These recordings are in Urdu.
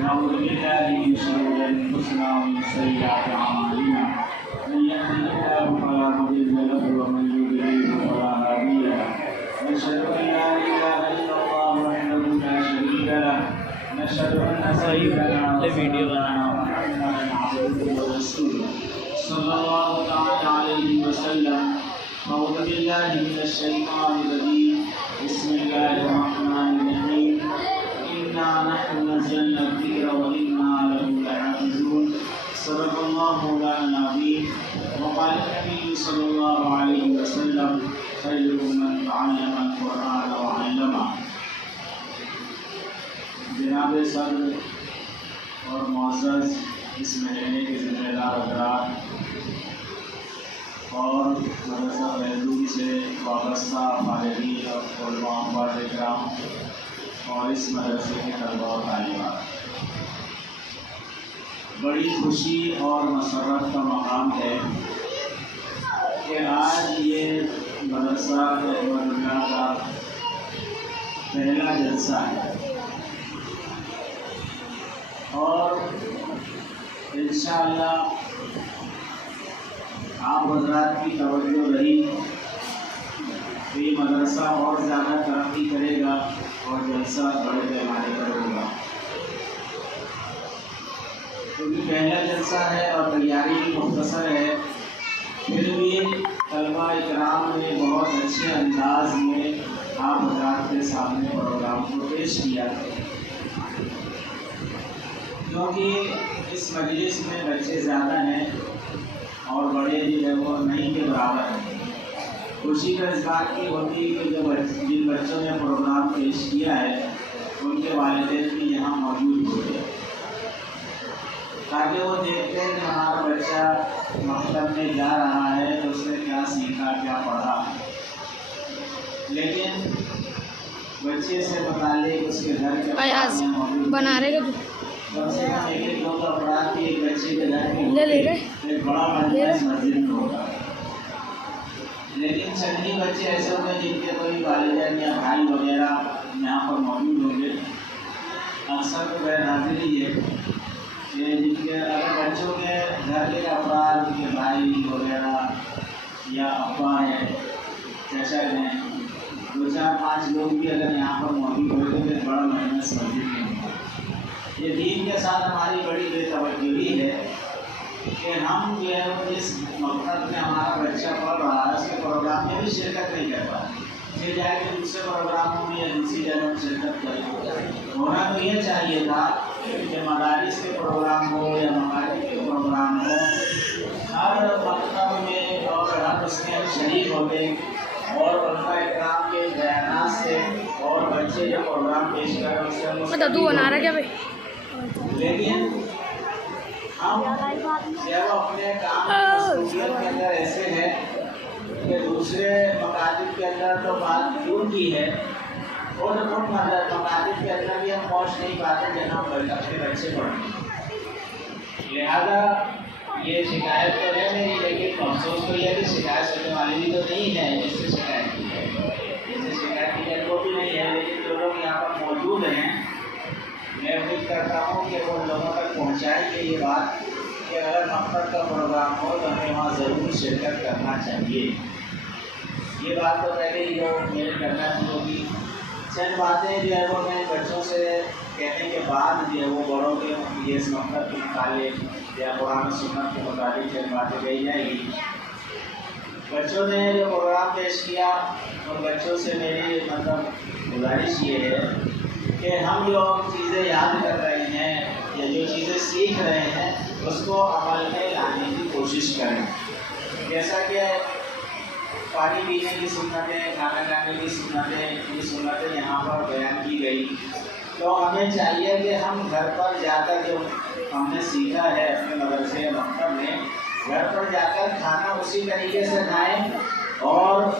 نعوذ بالله من شرور انفسنا ومن سيئات اعمالنا من يهده الله فلا مضل له ومن يضلل فلا هادي له نشهد ان لا اله الا الله وحده لا شريك له نشهد ان سيدنا وسيدنا محمدا عبده ورسوله صلى الله تعالى عليه وسلم. اعوذ بالله من الشيطان الرجيم. بسم الله الرحمن الرحيم. إنا نحن نزلنا الذكر وإنا له لحافظون. صدق الله مولانا العظيم. وقال النبي صلى الله عليه وسلم خيركم من تعلم القرآن وعلمه. جناب صدر اور معزز اس مہینے کے ذمہ دار حضرات اور مدرسہ فیضوی سے وابستہ فارغین اور علماء احباب کرام اور اس مدرسے کے طلباء و طالبات، بڑی خوشی اور مسرت کا مقام ہے کہ آج یہ مدرسہ احمد اللہ کا پہلا جلسہ ہے اور انشاءاللہ آپ حضرات کی توجہ رہی کہ یہ مدرسہ اور زیادہ ترقی کرے گا اور جلسہ بڑے پیمانے پر ہوگا، کیونکہ پہلا جلسہ ہے اور تیاری بھی مختصر ہے، پھر بھی طلباء اکرام نے بہت اچھے انداز میں آپ حضرات کے سامنے پروگرام کو پیش کیا، کیونکہ اس مجلس میں بچے زیادہ ہیں اور بڑے جو ہے وہ نہیں کے برابر ہیں۔ خوشی کا اس بات کی ہوتی ہے کہ جن بچوں نے پروگرام پیش کیا ہے ان کے والدین بھی یہاں موجود ہوتے ہیں، تاکہ وہ دیکھتے ہیں کہ ہمارا بچہ مکتب میں جا رہا ہے تو اس نے کیا سیکھا، کیا پڑھا، لیکن بچے سے متعلق اس کے گھر کے بنا رہے گا کم سے کم ایک دو افراد کی ایک بچے کے گھر میں ایک بڑا مجلس مسجد میں ہوگا، لیکن چند ہی بچے ایسے ہوں گے جن کے کوئی والدین یا بھائی وغیرہ یہاں پر موجود ہوں گے۔ اکثر تو غیر حاضری ہے کہ جن کے اگر بچوں کے گھر کے افراد کے بھائی وغیرہ یا ابا ہیں، چچا ہیں، 2-4-5 لوگ بھی اگر یہاں پر موجود ہوتے تو ایک بڑا مجلس مسجد میں ہوگا۔ یہ دین کے ساتھ ہماری بڑی بے توجہی ہے کہ ہم جو ہے جس مقصد میں ہمارا بچہ پڑھ رہا ہے اس کے پروگرام میں بھی شرکت نہیں کر پاتے، پھر جائے کہ دوسرے پروگراموں میں یا دوسری جگہ میں شرکت کرے۔ ہونا تو یہ چاہیے تھا کہ مدارس کے پروگرام ہو یا مکاتب کے پروگرام ہو، ہر مکتب میں اور ہر اس میں شریک ہوتے اور علماء اکرام کے بیانات سے اور بچے جو پروگرام پیش کر رہے ہیں اس سے لیکن ہم جب اپنے کام کی مصروفیت کے اندر ایسے ہیں کہ دوسرے مکاتب کے اندر تو بات دور کی ہے اور مکاتب کے اندر بھی ہم پہنچ نہیں پاتے جہاں اپنے بچے پڑھتے ہیں، لہذا یہ شکایت تو ہے نہیں، لیکن افسوس تو یہ کہ شکایت کرنے والی بھی تو نہیں ہے جس سے شکایت کی ہے، جس سے شکایت کی جائے وہ بھی نہیں ہے، لیکن جو لوگ یہاں پر موجود ہیں میں امید کرتا ہوں کہ وہ لوگوں تک پہنچائیں گے یہ بات کہ اگر مکتب کا پروگرام ہو تو ہمیں وہاں ضرور شرکت کرنا چاہیے۔ یہ بات تو پہلے ہی جو میرے کرنا ہوگی، چند باتیں جو ہے وہ میں بچوں سے کہنے کے بعد جو ہے وہ بڑوں کے یہ اس مکتب کے متعلق یا قرآن و سنت کے متعلق چند باتیں کہی جائیں گی۔ بچوں نے جو پروگرام پیش کیا ان بچوں سے میری گزارش یہ ہے کہ ہم جو چیزیں یاد کر رہے ہیں یا جو چیزیں سیکھ رہے ہیں اس کو عمل میں لانے کی کوشش کریں، جیسا کہ پانی پینے کی سنتیں، کھانا کھانے کی سنتیں، یہ سنتیں یہاں پر بیان کی گئی، تو ہمیں چاہیے کہ ہم گھر پر جا کر جو ہم نے سیکھا ہے اپنے مدرسے یا مکتب میں، گھر پر جا کر کھانا اسی طریقے سے کھائیں اور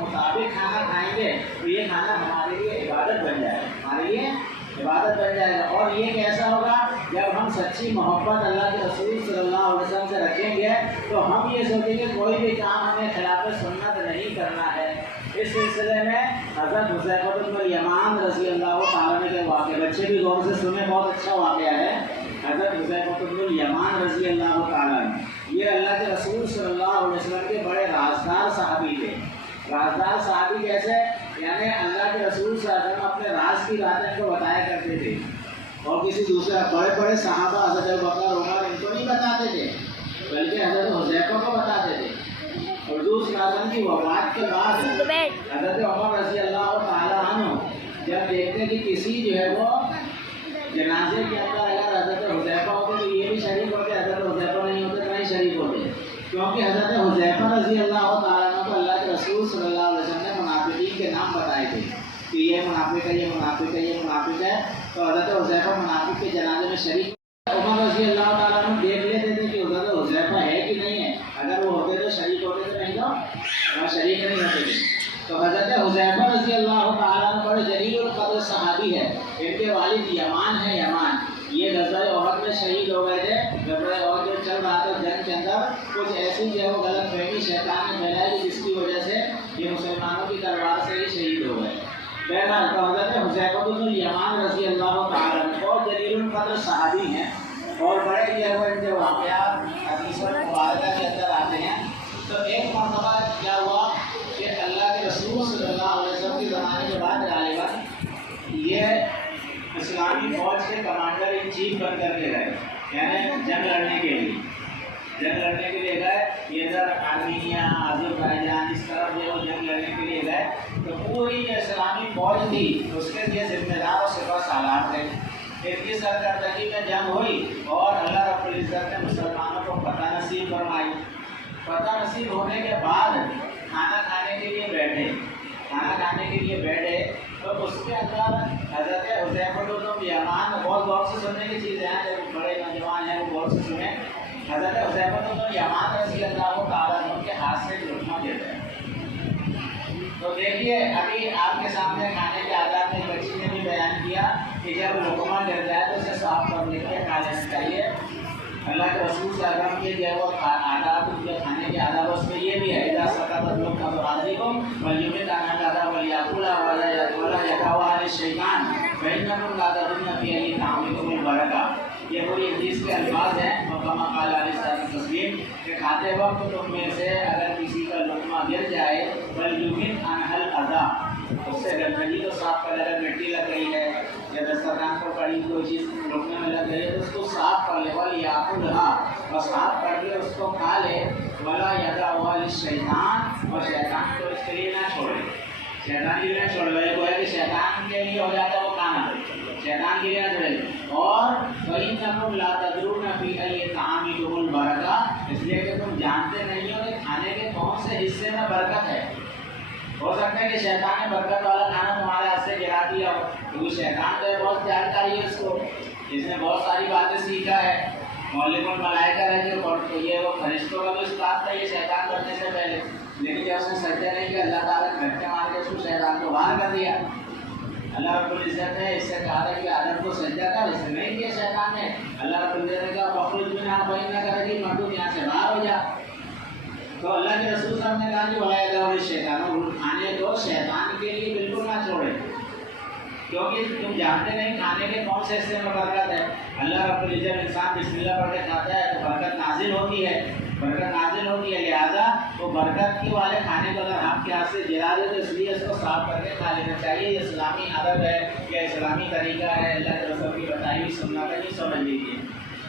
مطابق کھانا کھائیں گے تو یہ کھانا ہمارے لیے عبادت بن جائے گا، ہمارے لیے عبادت بن جائے گا۔ اور یہ کیسا ہوگا؟ جب ہم سچی محبت اللہ کے رسول صلی اللہ علیہ وسلم سے رکھیں گے تو ہم یہ سوچیں گے کوئی بھی کام ہمیں خلاف سنت نہیں کرنا ہے۔ اس سلسلے میں حضرت حذیفہ بن الیمان رضی اللہ تعالیٰ عنہ کے واقعے، بچے بھی غور سے سنیں، بہت اچھا واقعہ ہے۔ حضرت حذیفہ بن الیمان رضی اللہ تعالیٰ عنہ یہ اللہ کے رسول صلی اللہ علیہ وسلم کے بڑے رازدار صحابی تھے۔ رازدار صحابی کیسے؟ یعنی اللہ کے رسول صلی اللہ علیہ وسلم اپنے راز کی باتیں ان کو بتایا کرتے تھے، اور کسی دوسرے بڑے بڑے صحابہ حضرت ابوبکر عمر ان کو نہیں بتاتے تھے، بلکہ حضرت حذیفہ کو بتاتے تھے۔ حضور صلی اللہ علیہ وسلم کی وفات کے بعد حضرت عمر رضی اللہ تعالیٰ عنہ جب دیکھتے کہ کسی جو ہے وہ جنازے کے اندر اگر حضرت حذیفہ ہوتے تو یہ بھی شریک ہوتے، حضرت حذیفہ نہیں ہوتے تو نہیں شریک ہوتے، کیونکہ حضرت حذیفہ رضی اللہ تعالیٰ عنہ کو اللہ کے رسول صلی اللہ علیہ وسلم نے منافقین کے نام بتائے تھے کہ یہ منافق ہے، یہ منافق ہے، یہ منافق ہے، تو حضرت حذیفہ منافق کے جنازے میں شریک۔ عمر رضی اللہ تعالیٰ عنہ دیکھ لیتے تھے کہ حضرت حذیفہ ہے کہ نہیں ہے، اگر وہ ہوتے تو شریک ہوتے تو نہیں، تو شریک نہیں ہوتے تھے۔ تو حضرت حذیفہ رضی اللہ تعالیٰ عنہ بڑے جلیل القدر صحابی ہے، ان کے والد یمان ہے، یمان یہ غزوہ احد میں شہید ہو گئے تھے۔ غزوہ احد جو چل رہا تھا جنگ کے اندر کچھ ایسی جو ہے وہ غلط فہمی شیطان نے پھیلائی جس کی وجہ سے یہ مسلمانوں کی تلوار سے ہی شہید ہو گئے۔ بہرحال تو حضرت حذیفہ بن الیمان رضی اللہ تعالیٰ عنہ بہت جلیل القدر صحابی ہیں، اور بڑے جو ہے وہ ان کے واقعات حدیث مبارکہ کے اندر آتے ہیں۔ تو ایک مرتبہ کیا ہوا کہ اللہ کے رسول صلی اللہ علیہ وسلم کے زمانے کے بعد غالباً یہ اسلامی فوج کے کمانڈر ان چیف بن کر کے گئے، یعنی جنگ لڑنے کے لیے گئے۔ یہ ادھر آرمینیا، آذربائیجان اس طرف جو جنگ لڑنے کے لیے گئے، تو پوری جو اسلامی فوج تھی اس کے لیے ذمہ دار اور سپہ سالار تھے۔ ایک کی سرکردگی میں جنگ ہوئی اور اللہ رب العزت نے مسلمانوں کو فتح نصیب فرمائی۔ فتح نصیب ہونے کے بعد کھانا کھانے کے لیے بیٹھے تو اس کے اندر حضرت حذیفہ بن الیمان، بہت غور سے سننے کی چیزیں ہیں، جو بڑے نوجوان ہیں وہ غور سے سنیں۔ حضرت حذیفہ بن الیمان رضی اللہ تعالیٰ عنہ کے ہاتھ سے لقمہ گر گیا۔ تو دیکھیے ابھی آپ کے سامنے کھانے کے آداب میں بچی نے بھی بیان کیا کہ جب لقمہ گر جائے تو اسے صاف کر لے کے کھا لینا چاہیے۔ اللہ کے رسول صلی اللہ علیہ وسلم کے جو ہے وہ آداب، جو کھانے کے آداب اس میں یہ بھی ہے، اذا سقطت لقمۃ احدکم فلیمت عنها الأذى وليأكلها ولا يدعها للشيطان فإنكم لا تدرون في أي طعامكم البركة۔ یہ پوری حدیث کے الفاظ ہیں، کما قال علیہ الصلوۃ والتسلیم کہ کھاتے وقت تم میں سے اگر کسی کا لقمہ گر جائے فلیمت عنها الأذى، اس سے گندگی کو صاف کر، اگر مٹی لگ گئی ہے یا دسترخوان پر پڑی کوئی چیز لقمے میں لگ گئی ہے تو اس کو صاف کر لے، وَلْيَأْكُلْهَا، اور صاف کر کے اس کو کھا لے، وَلَا يَدَعُهَا لِلشَّيْطَانِ، اور شیطان کو اس کے لیے نہ چھوڑے، شیطان کے لیے نہ چھوڑے۔ وہ ہے کہ شیطان کے لیے ہو جاتا ہے وہ کھانا، شیطان کے لیے نہ چھوڑے۔ اور فَإِنَّكُمْ لَا تَدْرُونَ فِي أَيِّ طَعَامِكُمُ الْبَرَكَةُ، اس لیے کہ تم جانتے نہیں ہو کہ کھانے کے کون سے حصے میں برکت ہے۔ ہو سکتا ہے کہ شیطان نے برکت والا کھانا تمہارے ہاتھ سے گرا دیا ہو، کیونکہ شیطان تو بہت جانکاری ہے اس کو، اس نے بہت ساری باتیں سیکھا ہے، معلم الملائکہ ہے جو یہ وہ فرشتوں کا بھی استاد تھا یہ شیطان کرنے سے پہلے، لیکن جب اس نے سجدہ نہیں کیا اللہ تعالیٰ نے گھٹے مار کے اس کو شیطان کو باہر کر دیا۔ اللہ رب العزت نے اس سے کہا تھا کہ آدم کو سجدہ کر، اس نے نہیں کیا شیطان نے۔ اللہ رب العزت نے کہا فَاخْرُجْ مِنْهَا فَإِنَّكَ رَجِيمٌ، مردود یہاں سے باہر ہو جا۔ تو اللہ کے رسول صاحب نے کہا کہ وَلَا يَدَعُهَا لِلشَّيْطَانِ، کھانے کو شیطان کے لیے بالکل نہ چھوڑے، کیونکہ تم جانتے نہیں کھانے کے کون سے حصے میں برکت ہے۔ اللہ رب العزت انسان بسم اللہ پڑھ کے کھاتا ہے تو برکت نازل ہوتی ہے، لہٰذا وہ برکت کی والے کھانے کو اگر آپ کے ہاتھ سے گرا دے تو اس لیے اس کو صاف کر کے کھا لینا چاہیے۔ یہ اسلامی ادب ہے یا اسلامی طریقہ ہے، اللہ کے رسول کی بتائی ہوئی سنت ہے، نہیں سمجھ لیجیے۔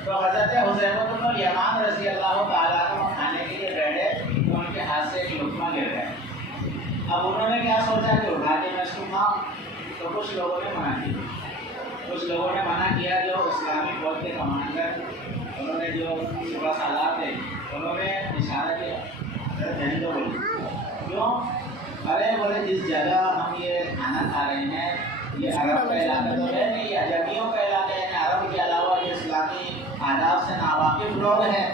تو حضرت حذیفہ بن الیمان رضی اللہ تعالیٰ عنہ کھانے کے لیے بیٹھے تو ان کے ہاتھ سے ایک لقمہ گر گیا۔ اب انہوں نے کیا سوچا کہ اٹھا کے میں اس کو کھاؤں، تو کچھ لوگوں نے منع کیا، جو اسلامی فوج کے کمانڈر انہوں نے جو سپہ سالار تھے انہوں نے اشارہ کیا، جن تو بولی کیوں؟ ارے بولے جس جگہ ہم یہ کھانا کھا رہے ہیں یہ عرب کا علاقہ تو ہے نہیں، یہ عجمیوں کا علاقہ ہے، عرب کے علاوہ یہ اسلامی آداب سے ناواقف لوگ ہیں،